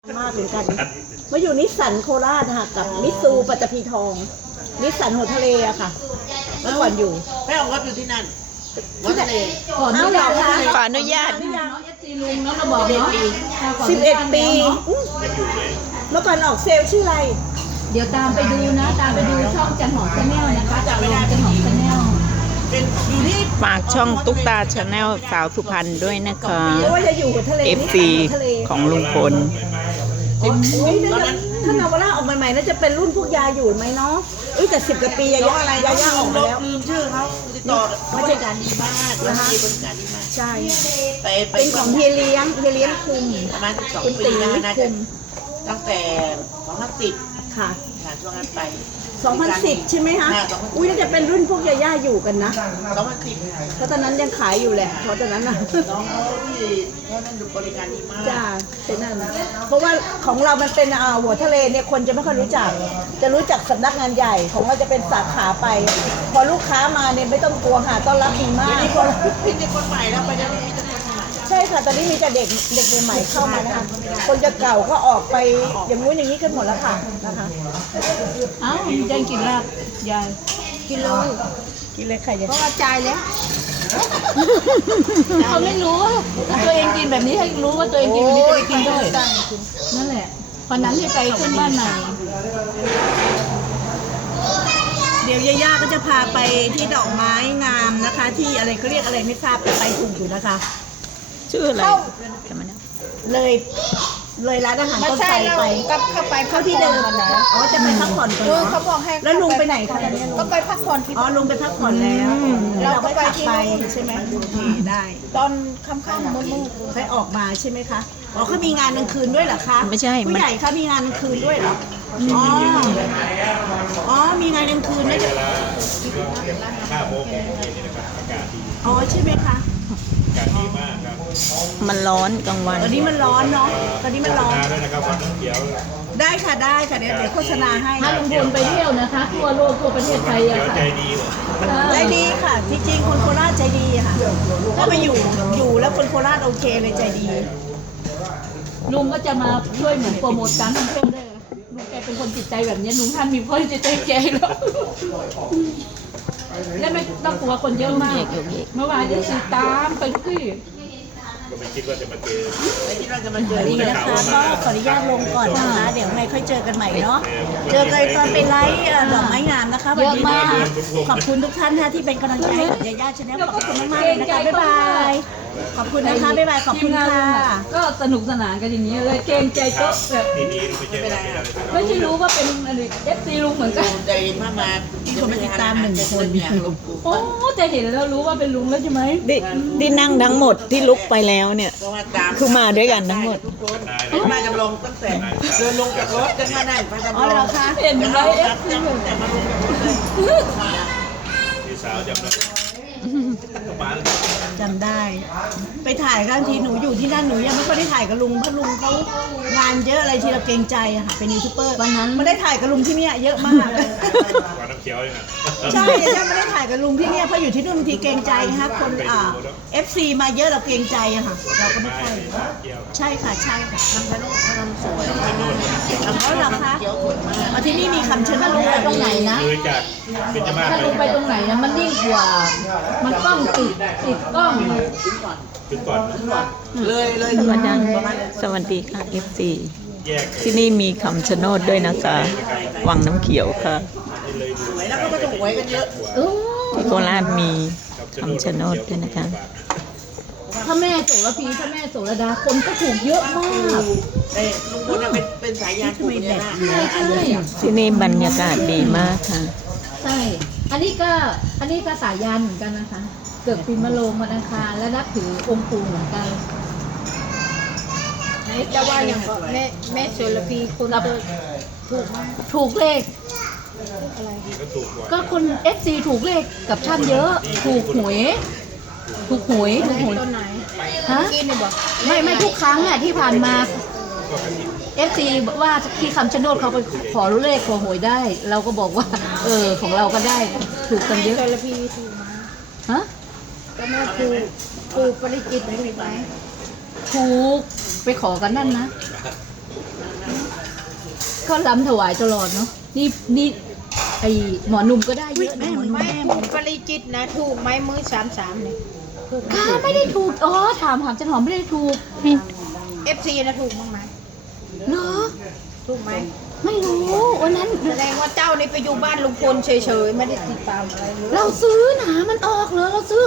มากเหมือนกันมาอยู่นิสสันโคราชนะคะกับมิตซูปัตตภีทองนิสสันหัวทะเลอะค่ะเมื่อก่อนอยู่ไม่ออกรถอยู่ที่นั่นวัดทะเลขออนุญาตค่ะขออนุญาตลุงแล้วมาบอกเนาะ11 ปีเมื่อก่อนออกเซลล์ชื่ออะไรเดี๋ยวตามไปดูนะตามไปดูช่องจันหอมชาแนลนะคะจากโรงจันหอมชาแนลเป็นอยู่ที่ฝากช่องตุ๊กตาชาแนลสาวสุพรรณด้วยนะคะเพราะว่าจะอยู่หัวทะเล FC นิสสันหัวทะเลของลุงพลตอนนั้นถ้านาวาร่าออกใหม่ๆน่าจะเป็นรุ่นพวกยาอยู่ไหมเนาะแต่10 กว่าปียาย่าอะไรยาย่าออกมาแล้วลืมชื่อเขาติดต่อบริการดีมากบริการดีมากใช่ไปเป็นของเฮียเลี้ยงคุมประมาณคุณ 12 ปีตีนะคะน่าคุจะมตั้งแต่2010 ค่ะค่ะช่วงนั้นไป 2010 ใช่ไหมคะค่ะ2010 อุ้ยน่าจะเป็นรุ่นพวกยาย่าอยู่กันนะ 2010 เพราะตอนนั้นยังขายอยู่แหละเพราะตอนนั้นนะน้องเขาที่เขานั่นบริการดีมากจ้าเป็นนั่นนะเพราะว่าของเรามันเป็นหัวทะเลเนี่ยคนจะไม่ค่อยรู้จัก จะรู้จักสำนักงานใหญ่ของเราจะเป็นสาขาไป พอลูกค้ามาเนี่ยไม่ต้องกลัวค่ะต้อนรับดีมากมีคนมีแต่คนใหม่แล้วไปจะมีแต่คนใหม่ใช่ค่ะตอนนี้มีแต่เด็กใหม่ๆเข้ามานะคะคนจะเก่าก็ออกไปอย่างงู้นอย่างนี้กันหมดแล้วค่ะนะคะเอ้ายังกินลาบยายกินเลยกินเลยค่ะเพราะว่าจ่ายแล้วเขาไม่รู้ว่าตัวเองกินแบบนี้ให้รู้ว่าตัวเองกินแบบนี้จะไปกินด้วยนั่นแหละวันนั้นที่ไปขึ้นบ้านใหม่เดี๋ยวยาย่าก็จะพาไปที่ดอกไม้งามนะคะ ที่อะไรเขาเรียกอะไรไม่ทราบไปถูกอยู่นะคะชื่ออะไรจำไม่ได้เลยร้านอาหารต้นไทรไปก็เข้าไปเข้าที่เดิมอ๋อจะไปพักผ่อนก่อนเหรอเขาบอกให้แล้วลุงไปไหนคะตอนนี้ลุงก็ไปพักผ่อนที่อ๋อลุงไปพักผ่อนแล้วเราก็ไปไปใช่ไหมโอเคได้ตอนค่ำๆมืดไปออกมาใช่ไหมคะอ๋อเขามีงานกลางคืนด้วยเหรอคะไม่ใช่ผู้มันใหญ่คะมีงานกลางคืนด้วยเหรออ๋ออ๋อมีงานกลางคืนด้วยอ๋อใช่ไหมคะมันร้อนกลางวันตอนนี้มันร้อนเนาะตอนนี้มันร้อนได้ค่ะได้ค่ะเดี๋ยวโฆษณาให้ถ้าลุงพลไปเที่ยวนะคะ ทั่วโลกทั่วประเทศไทยอะค่ะใจดีค่ะที่จริงคนโคราชใจดีค่ะถ้ามาอยู่แล้วคนโคราชโอเคเลยใจดีลุงก็จะมาช่วยหนูโปรโมทการท่องเที่ยวด้วยลุงแกเป็นคนจิตใจแบบนี้ลุงท่านมีพ่อจิตใจแกแล้วและไม่ต้องกลัวคนเยอะมาก เมื่อวานยังติดตามไปทุกที่ไม่คิดว่าจะมาเจอนี่นะคะก็ขออนุญาตลงก่อนนะคะ เดี๋ยวไงค่อยเจอกันใหม่เนาะเจอกันตอนไปไลฟ์ดอกไม้งามนะคะวันนี้นะคะขอบคุณทุกท่านนะที่เป็นกำลังใจให้กับยาย่าชาแนลขอบคุณมากๆเลยนะคะบ๊ายบายขอบคุณนะคะบ๊ายบายขอบคุณค่ะก็สนุกสนานกันอย่างนี้เลยเกรงใจก็แบบดีๆไปเจอกันไม่ใช่รู้ว่าเป็นอะไรเอฟซีลุงเหมือนกันใจมากมามีคนมาติดตาม1 คนเนี่ยโอ้แต่เห็นแล้วรู้ว่าเป็นลุงแล้วใช่ไหมที่นั่งทั้งหมดที่ลุกไปแล้วเนี่ยก็มาตามคือมาด้วยกันทั้งหมดทุกคนมาจำลองตั้งแต่เดินลงจากรถกันมานั่งมาจำลอ๋อองเหรอคะเห็นไหมเอฟซีแต่มาลงจากรถเลยพี่สาวจำได้จำได้ ไปถ่ายครั้งทีหนูอยู่ที่นั่นหนูยังไม่ค่อยได้ถ่ายกับลุงเพราะลุงเขางานเยอะอะไรทีเราเกรงใจอะค่ะเป็นยูทูบเบอร์วันนั้นไม่ได้ถ่ายกับลุงที่เนี่ยเยอะมากก่อนน้ำเขียวเลยนะใช่ยังไม่ได้ถ่ายกับลุงที่เนี่ยเพราะอยู่ที่นู่นบางทีเกรงใจนะคะคนFC มาเยอะเราเกรงใจอะค่ะเราก็ไม่ค่อยใช่ค่ะใช่ค่ะทำขนมขนมสวยแล้วเหรอคะเขียวสวยมากที่นี่มีคำเชิญมาลุงไปตรงไหนนะคือจากเป็นจมาศถ้าลุงไปตรงไหนนะมันยิ่งกว่า มันกล้องติดกล้องถึงก่อนเลยอาจารย์สวัสดีค่ะ FC แยกที่นี่มีคำชะโนดด้วยนะคะ วังน้ำเขียวค่ะสวยแล้วก็มาถูกหวยกันเยอะที่โคราชมีคำชะโนดด้วยนะคะถ้าแม่โสระพีถ้าแม่โสระดาคนก็ถูกเยอะมากแต่ลุงพลเป็นสายยานถูกเนี่ยนะใช่ใช่ที่นี่บรรยากาศดีมากค่ะใช่อันนี้ก็สายยานเหมือนกันนะคะ เกิดปีมะโรงวันอังคารและนับถือองค์ปู่เหมือนกันๆจะว่าอย่างก็แม่โสระพีคนเดินถูกมากถูกเลขก็ถูกกว่าก็คน FC ถูกเลขกับท่านเยอะ ถูกหวย ถูกหวยต้นไหนฮะกินเนี่ยบอกไม่ทุกครั้งอ่ะที่ผ่านมา FC บอกว่าที่คำชะโนดเขาไปขอรู้เลขขอหวยได้ เราก็บอกว่า ของเราก็ได้ ถูกกันเยแม่อะโสระพีถูกมาฮะก็แม่ปู่ปริจิตรถูกไหมถูกไปขอกันนั่นนะก็ล้ำถวายตลอดเนาะนี่ไอหมอหนุ่มก็ได้เยอะนะหมอหนุ่มไม่ถูกปริจิตนะถูกไหมมื้อ33เนี่ยถูกไหมค่ะไม่ได้ถูกอ๋อถามจันหอมไม่ได้ถูก FC นะถูกมั้งไหมเหรอถูกไหมไม่รู้วันนั้นแสดงว่าเจ้านี่ไปอยู่บ้านลุงพลเฉยๆไม่ได้ติดตามอะไรเลยเราซื้อหนามันออกเหรอเราซื้อ